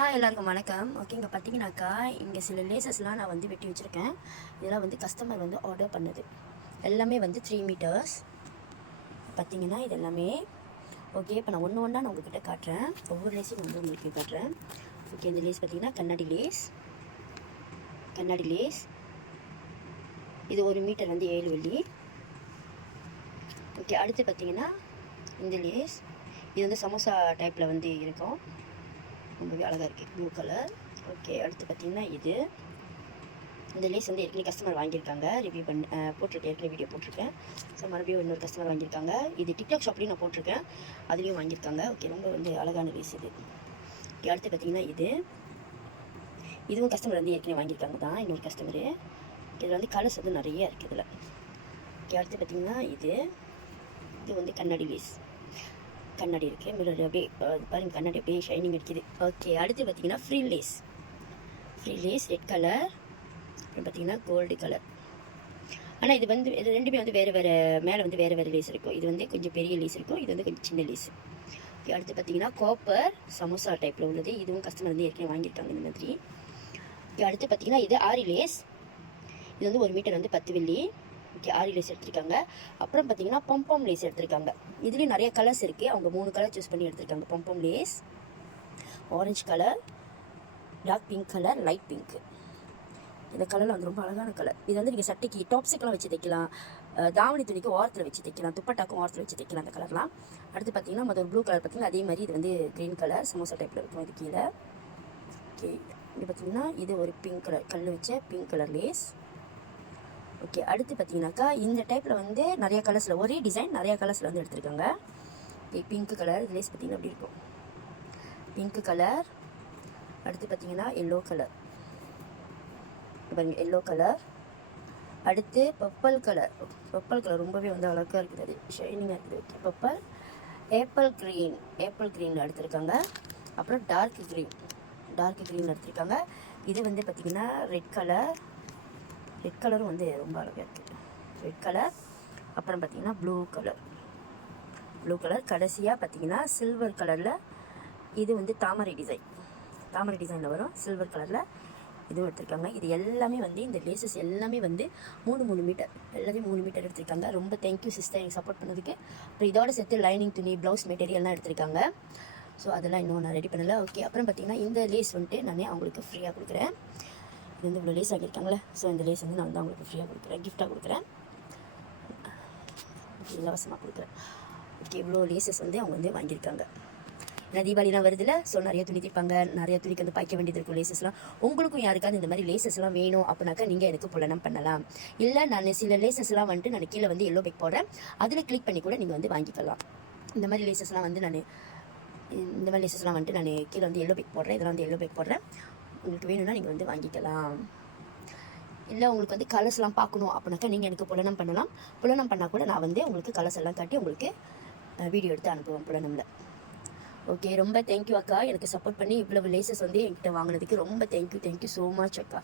எல்லாருக்கும் வணக்கம். ஓகே, இங்கே பார்த்தீங்கன்னாக்கா இங்கே சில லேசஸ்லாம் நான் வந்து வெட்டி வச்சுருக்கேன். இதெல்லாம் வந்து கஸ்டமர் வந்து ஆர்டர் பண்ணது. எல்லாமே வந்து 3 மீட்டர்ஸ் பார்த்தீங்கன்னா இது எல்லாமே. ஓகே, இப்போ நான் ஒன்று ஒன்றா நான் உங்கள்கிட்ட காட்டுறேன். ஒவ்வொரு லேஸையும் வந்து உங்களுக்கு காட்டுறேன். ஓகே, இந்த லேஸ் பார்த்தீங்கன்னா கண்ணாடி லேஸ். இது 1 மீட்டர் வந்து 7 வெள்ளி. ஓகே, அடுத்து பார்த்தீங்கன்னா இந்த லேஸ் இது வந்து சமோசா டைப்பில் வந்து இருக்கும். ரொம்பவே அழகாக இருக்குது, ப்ளூ கலர். ஓகே, அடுத்து பார்த்திங்கன்னா இந்த லேஸ் வந்து ஏற்கனவே கஸ்டமர் வாங்கியிருக்காங்க, ரிவ்யூ போட்டிருக்கேன், ஏற்கனவே வீடியோ போட்டிருக்கேன். ஸோ மறுபடியும் இன்னொரு கஸ்டமர் வாங்கியிருக்காங்க. இது டிக்டாக் ஷாப்லேயும் நான் போட்டிருக்கேன், அதுலேயும் வாங்கியிருக்காங்க. ஓகே, ரொம்ப வந்து அழகான லேஸ் இது. ஓகே, அடுத்து பார்த்திங்கன்னா இதுவும் கஸ்டமர் வந்து ஏற்கனவே வாங்கியிருக்காங்க தான், இன்னொரு கஸ்டமரு. இதில் வந்து கலர்ஸ் வந்து நிறைய இருக்குது இதில். ஓகே, அடுத்து பார்த்திங்கன்னா இது வந்து கண்ணாடி லேஸ். கண்ணாடி இருக்குது, மிரர் அப்படியே பாருங்கள், கண்ணாடி அப்படியே ஷைனிங் அடிக்குது. ஓகே, அடுத்து பார்த்தீங்கன்னா ஃப்ரீ லேஸ் ரெட் கலர், அப்புறம் பார்த்தீங்கன்னா கோல்டு கலர். ஆனால் இது ரெண்டுமே வந்து வேறு மேலே வந்து வேறு லேஸ் இருக்கும். இது வந்து கொஞ்சம் பெரிய லேஸ் இருக்கும், இது வந்து கொஞ்சம் சின்ன லேஸ். ஓகே, அடுத்து பார்த்தீங்கன்னா காப்பர் சமோசா டைப்பில் உள்ளது. இதுவும் கஸ்டமர் வந்து ஏற்கனவே வாங்கியிருக்காங்க இந்த மாதிரி. ஓகே, அடுத்து பார்த்தீங்கன்னா இது ஆரி லேஸ். இது வந்து 1 மீட்டர் வந்து 10 வெள்ளி. ஓகே, ஆரி லேஸ் எடுத்திருக்காங்க. அப்புறம் பார்த்தீங்கன்னா பம்பம் லேஸ் எடுத்திருக்காங்க. இதுலேயும் நிறைய கலர்ஸ் இருக்குது, அவங்க 3 கலர் சூஸ் பண்ணி எடுத்திருக்காங்க. பம்பம் லேஸ், orange colour, dark pink colour, light pink. இந்த கலரில் வந்து ரொம்ப அழகான கலர். இது வந்து நீங்கள் சட்டைக்கு டாப்ஸுக்கெல்லாம் வச்சு தைக்கலாம், தாவணி துணிக்கு ஓரத்தில் வச்சு தைக்கலாம், துப்பட்டாக்கும் ஓரத்தில் வச்சு தைக்கலாம் அந்த கலர்லாம். அடுத்து பார்த்தீங்கன்னா ஒரு ப்ளூ கலர் பார்த்தீங்கன்னா அதே மாதிரி இது வந்து க்ரீன் கலர் சமோசா டைப்பில் இருக்கும். இது கீழே. ஓகே, இது பார்த்தீங்கன்னா இது ஒரு பிங்க் கலர் கல் வச்ச பிங்க் கலர் லேஸ். ஓகே, அடுத்து பார்த்தீங்கன்னாக்கா இந்த டைப்பில் வந்து நிறைய கலர்ஸில் ஒரே டிசைன் நிறையா கலர்ஸில் வந்து எடுத்துருக்காங்க. ஓகே, பிங்க் கலர் லேஸ் பார்த்தீங்கன்னா அப்படி இருக்கும், பிங்க் கலர். அடுத்து பார்த்தீங்கன்னா எல்லோ கலர், பாருங்கள் எல்லோ கலர். அடுத்து பர்பிள் கலர் ரொம்பவே வந்து அழகாக இருக்குது, அது ஷைனிங்காக இருக்குது. Okay, purple. ஏப்பிள் க்ரீனில் எடுத்துருக்காங்க. அப்புறம் டார்க் க்ரீன் எடுத்துருக்காங்க. இது வந்து பார்த்திங்கன்னா ரெட் கலரும் வந்து ரொம்ப அழகாக இருக்குது, ரெட் கலர். அப்புறம் பார்த்திங்கன்னா ப்ளூ கலர். கடைசியாக பார்த்திங்கன்னா சில்வர் கலரில் இது வந்து தாமரை டிசைனில் வரும், சில்வர் கலரில் இதுவும் எடுத்திருக்காங்க. இது எல்லாமே வந்து இந்த லேசஸ் எல்லாமே வந்து 3 மீட்டர், எல்லாத்தையும் 3 மீட்டர் எடுத்திருக்காங்க. ரொம்ப தேங்க்யூ சிஸ்டர் எனக்கு சப்போர்ட் பண்ணதுக்கு. அப்புறம் இதோட சேர்த்து லைனிங் துணி, ப்ளவுஸ் மெட்டீரியல்லாம் எடுத்திருக்காங்க. ஸோ அதெல்லாம் இன்னும் நான் ரெடி பண்ணலை. ஓகே, அப்புறம் பார்த்திங்கன்னா இந்த லேஸ் வந்துட்டு நான் அவங்களுக்கு ஃப்ரீயாக கொடுக்குறேன். இது வந்து இவ்வளோ லேஸ் ஆகியிருக்காங்களே, ஸோ இந்த லேஸ் வந்து நான் வந்து அவங்களுக்கு ஃப்ரீயாக கொடுக்குறேன், கிஃப்டாக கொடுக்குறேன், இலவசமாக கொடுக்குறேன். ஓகே, இவ்வளோ லேசஸ் வந்து அவங்க வந்து வாங்கியிருக்காங்க. ஏன்னா தீபாவளிலாம் வருதுல்ல, ஸோ நிறைய துணி தைப்பாங்க, நிறைய துணிக்கு வந்து பாய்க்க வேண்டியது இருக்கும் லேசஸ்லாம். உங்களுக்கும் யாருக்காவது இந்த மாதிரி லேசஸ்லாம் வேணும் அப்படின்னாக்கா நீங்கள் எனக்கு புலனம் பண்ணலாம். இல்லை நான் சில லேசஸ்லாம் வந்துட்டு நான் கீழே வந்து எல்லோ பேக் போடுறேன், அதில் கிளிக் பண்ணி கூட நீங்கள் வந்து வாங்கிக்கலாம். இந்த மாதிரி லேசஸ்லாம் வந்து வந்துட்டு நான் கீழே வந்து எல்லோ பேக் போடுறேன், இதெல்லாம் வந்து எல்லோ பேக் போடுறேன். உங்களுக்கு வேணும்னா நீங்கள் வந்து வாங்கிக்கலாம். இல்லை உங்களுக்கு வந்து கலர்ஸ்லாம் பார்க்கணும் அப்படின்னாக்கா நீங்கள் எனக்கு புலனம் பண்ணலாம். புலனம் பண்ணால் கூட நான் வந்து உங்களுக்கு கலர்ஸ் எல்லாம் காட்டி உங்களுக்கு வீடியோ எடுத்து அனுப்புவேன் புலனமில். ஓகே, ரொம்ப தேங்க்யூ அக்கா, எனக்கு சப்போர்ட் பண்ணி இவ்வளவு லேசஸ் வந்து என்கிட்ட வாங்கினதுக்கு ரொம்ப தேங்க்யூ ஸோ மச் அக்கா.